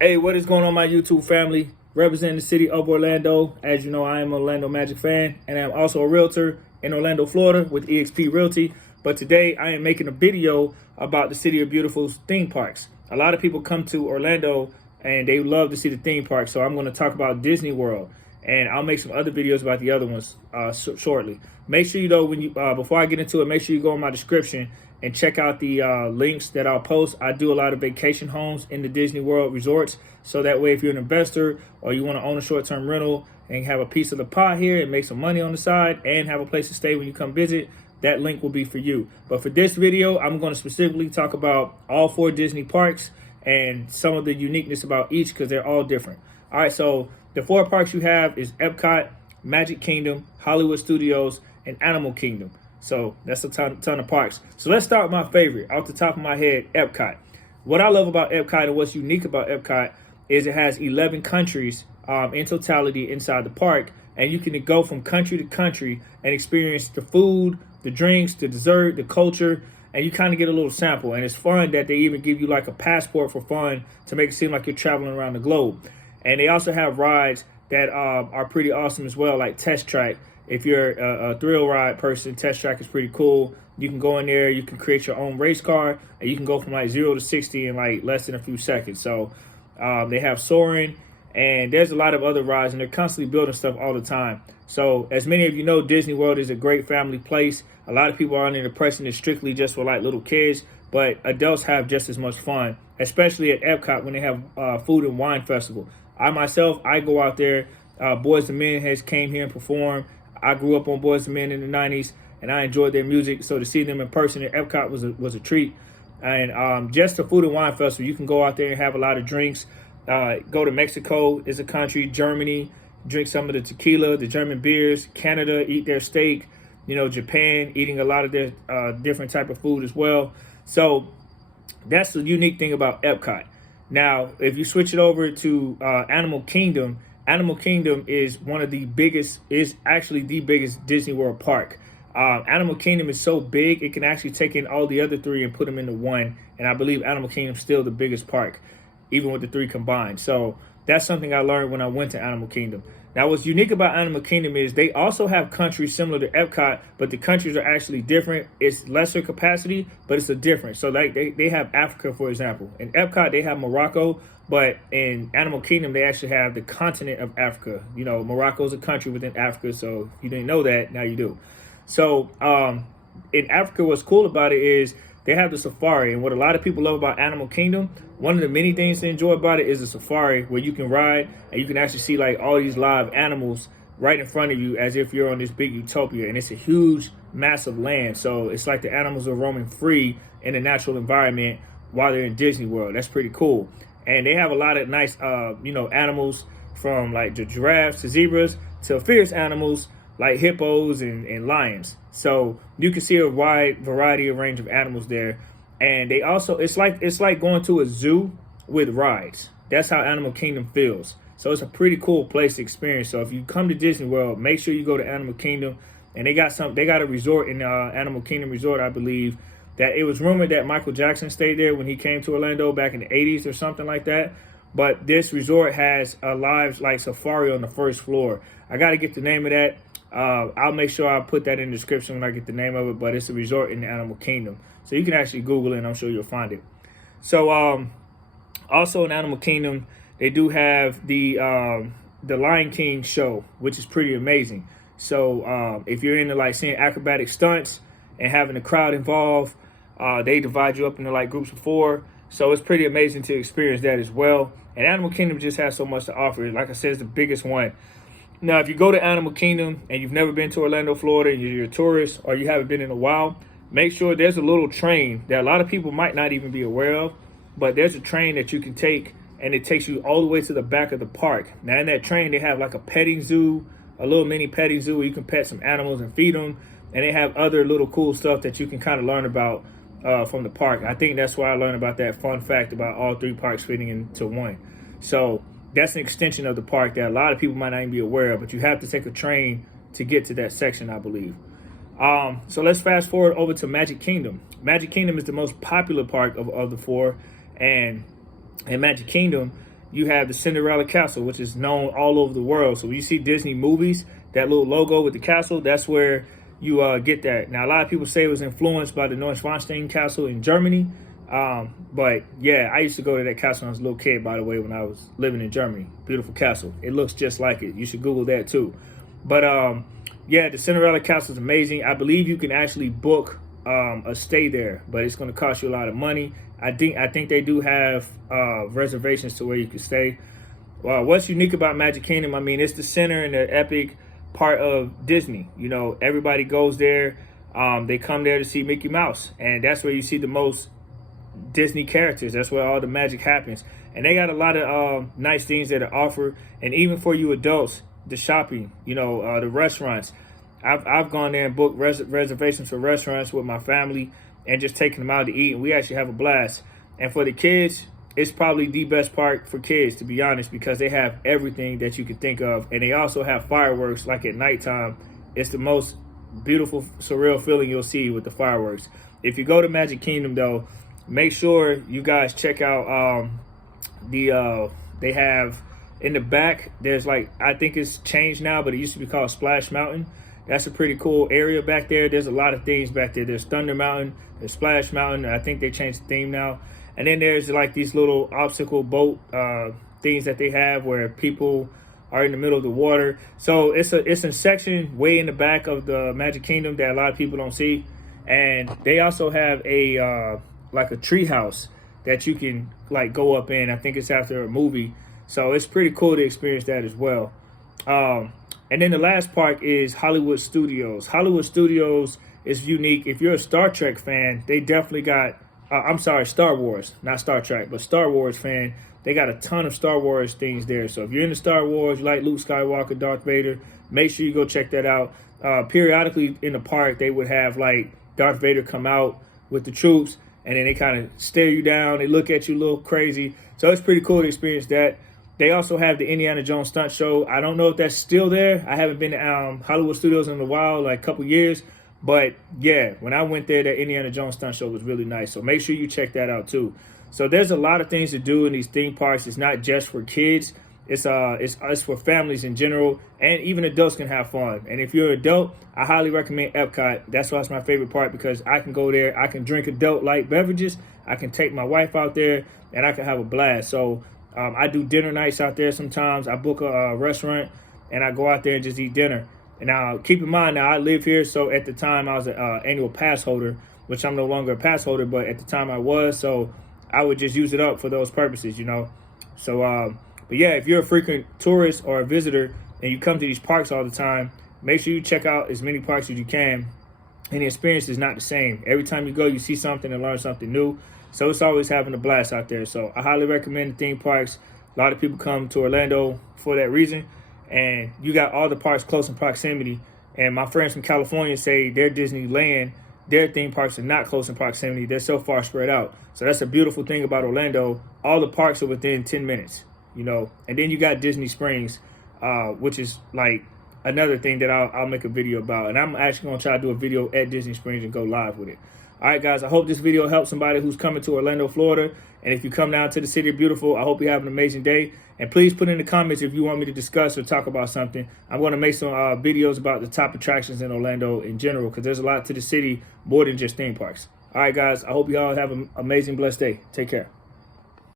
Hey, what is going on, my YouTube family? Representing the city of Orlando. As you know, I am an Orlando Magic fan, and I'm also a realtor in Orlando, Florida with eXp Realty. But today I am making a video about the City of Beautiful's theme parks. A lot of people come to Orlando and they love to see the theme park. So I'm going to talk about Disney World, and I'll make some other videos about the other ones shortly. Make sure before I get into it, make sure you go in my description and check out the links that I'll post. I do a lot of vacation homes in the Disney World resorts. So that way, if you're an investor or you want to own a short-term rental and have a piece of the pie here and make some money on the side and have a place to stay when you come visit, that link will be for you. But for this video, I'm going to specifically talk about all 4 Disney parks and some of the uniqueness about each, because they're all different. All right, so the 4 parks you have is Epcot, Magic Kingdom, Hollywood Studios, and Animal Kingdom. So that's a ton of parks. So let's start with my favorite, off the top of my head, Epcot. What I love about Epcot and what's unique about Epcot is it has 11 countries in totality inside the park. And you can go from country to country and experience the food, the drinks, the dessert, the culture, and you kind of get a little sample. And it's fun that they even give you like a passport for fun to make it seem like you're traveling around the globe. And they also have rides that are pretty awesome as well, like Test Track. If you're a thrill ride person, Test Track is pretty cool. You can go in there, you can create your own race car, and you can go from like 0 to 60 in like less than a few seconds. So they have soaring, and there's a lot of other rides, and they're constantly building stuff all the time. So as many of you know, Disney World is a great family place. A lot of people are under the impression it's strictly just for like little kids, but adults have just as much fun, especially at Epcot when they have food and wine festival. I go out there. Boys and Men has came here and performed. I grew up on Boys and Men in the 90s, and I enjoyed their music. So to see them in person at Epcot was a treat. And just the food and wine festival, you can go out there and have a lot of drinks. Go to Mexico is a country, Germany, drink some of the tequila, the German beers, Canada, eat their steak, Japan, eating a lot of their different type of food as well. So that's the unique thing about Epcot. Now, if you switch it over to Animal Kingdom is actually the biggest Disney World park. Animal Kingdom is so big, it can actually take in all the other 3 and put them into one. And I believe Animal Kingdom is still the biggest park, even with the 3 combined. So that's something I learned when I went to Animal Kingdom. Now, what's unique about Animal Kingdom is they also have countries similar to Epcot, but the countries are actually different. It's lesser capacity, but it's a difference. So like they have Africa, for example. In Epcot, they have Morocco, but in Animal Kingdom, they actually have the continent of Africa. Morocco is a country within Africa, so if you didn't know that, now you do. So in Africa, what's cool about it is they have the safari. And what a lot of people love about Animal Kingdom, one of the many things to enjoy about it is the safari, where you can ride and you can actually see like all these live animals right in front of you as if you're on this big utopia. And it's a huge, massive land. So it's like the animals are roaming free in a natural environment while they're in Disney World. That's pretty cool. And they have a lot of nice, animals, from like the giraffes to zebras to fierce animals like hippos and lions. So you can see a wide variety of range of animals there. And they also, it's like going to a zoo with rides. That's how Animal Kingdom feels. So it's a pretty cool place to experience. So if you come to Disney World, make sure you go to Animal Kingdom. And they got a resort in Animal Kingdom Resort, I believe, that it was rumored that Michael Jackson stayed there when he came to Orlando back in the 80s or something like that. But this resort has a live like safari on the first floor. I got to get the name of that. I'll make sure I put that in the description when I get the name of it, but it's a resort in the Animal Kingdom. So you can actually Google it and I'm sure you'll find it. So also in Animal Kingdom, they do have the Lion King show, which is pretty amazing. So if you're into like seeing acrobatic stunts and having the crowd involved, they divide you up into like groups of 4. So it's pretty amazing to experience that as well. And Animal Kingdom just has so much to offer. Like I said, it's the biggest one. Now, if you go to Animal Kingdom and you've never been to Orlando, Florida, and you're a tourist or you haven't been in a while, make sure there's a little train that a lot of people might not even be aware of, but there's a train that you can take, and it takes you all the way to the back of the park. Now, in that train, they have like a petting zoo, a little mini petting zoo where you can pet some animals and feed them, and they have other little cool stuff that you can kind of learn about from the park. I think that's why I learned about that fun fact about all 3 parks fitting into one. So that's an extension of the park that a lot of people might not even be aware of, but you have to take a train to get to that section, I believe. So let's fast forward over to Magic Kingdom. Magic Kingdom is the most popular park of the 4. And in Magic Kingdom, you have the Cinderella Castle, which is known all over the world. So when you see Disney movies, that little logo with the castle, that's where you get that. Now, a lot of people say it was influenced by the Neuschwanstein Castle in Germany. But yeah, I used to go to that castle when I was a little kid, by the way, when I was living in Germany. Beautiful castle. It looks just like it. You should Google that too. But yeah, the Cinderella Castle is amazing. I believe you can actually book a stay there, but it's going to cost you a lot of money. I think they do have reservations to where you can stay. What's unique about Magic Kingdom? I mean, it's the center and the epic part of Disney. You know, everybody goes there. They come there to see Mickey Mouse, and that's where you see the most Disney characters. That's where all the magic happens. And they got a lot of nice things that are offered. And even for you adults, the shopping, you know, the restaurants. I've gone there and booked reservations for restaurants with my family and just taking them out to eat. And we actually have a blast. And for the kids, it's probably the best park for kids, to be honest, because they have everything that you could think of. And they also have fireworks like at nighttime. It's the most beautiful, surreal feeling you'll see with the fireworks. If you go to Magic Kingdom, though, make sure you guys check out they have in the back, there's like, I think it's changed now, but it used to be called Splash Mountain. That's a pretty cool area back there. There's a lot of things back there. There's Thunder Mountain, there's Splash Mountain. I think they changed the theme now. And then there's like these little obstacle boat things that they have where people are in the middle of the water. So it's a section way in the back of the Magic Kingdom that a lot of people don't see. And they also have a like a tree house that you can like go up in. I think it's after a movie. So it's pretty cool to experience that as well. And then the last park is Hollywood Studios. Hollywood Studios is unique. If you're a Star Trek fan, they definitely got, Star Wars, not Star Trek, but Star Wars fan. They got a ton of Star Wars things there. So if you're into Star Wars, you like Luke Skywalker, Darth Vader, make sure you go check that out. Periodically in the park, they would have like Darth Vader come out with the troops, and then they kind of stare you down. They look at you a little crazy. So it's pretty cool to experience that. They also have the Indiana Jones stunt show. I don't know if that's still there. I haven't been to Hollywood Studios in a while, like a couple years. But yeah, when I went there, that Indiana Jones stunt show was really nice. So make sure you check that out too. So there's a lot of things to do in these theme parks. It's not just for kids. It's for families in general, and even adults can have fun. And if you're an adult, I highly recommend Epcot. That's why it's my favorite part, because I can go there, I can drink adult-like beverages, I can take my wife out there, and I can have a blast. So I do dinner nights out there sometimes. I book a restaurant, and I go out there and just eat dinner. And now, keep in mind, now I live here, so at the time I was an annual pass holder, which I'm no longer a pass holder, but at the time I was, so I would just use it up for those purposes, you know. So, but yeah, if you're a frequent tourist or a visitor and you come to these parks all the time, make sure you check out as many parks as you can. And the experience is not the same. Every time you go, you see something and learn something new. So it's always having a blast out there. So I highly recommend the theme parks. A lot of people come to Orlando for that reason. And you got all the parks close in proximity. And my friends from California say their Disneyland, their theme parks are not close in proximity. They're so far spread out. So that's a beautiful thing about Orlando. All the parks are within 10 minutes. You know, and then you got Disney Springs, which is like another thing that I'll make a video about. And I'm actually going to try to do a video at Disney Springs and go live with it. All right, guys, I hope this video helps somebody who's coming to Orlando, Florida. And if you come down to the City of Beautiful, I hope you have an amazing day. And please put in the comments if you want me to discuss or talk about something. I'm going to make some videos about the top attractions in Orlando in general, because there's a lot to the city more than just theme parks. All right, guys, I hope you all have an amazing, blessed day. Take care.